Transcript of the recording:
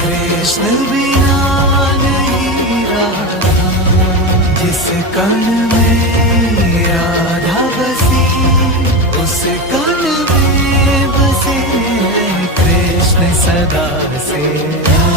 कृष्ण बिना नहीं राधा, जिस कण में राधा बसी उस कण में बसे कृष्ण सदा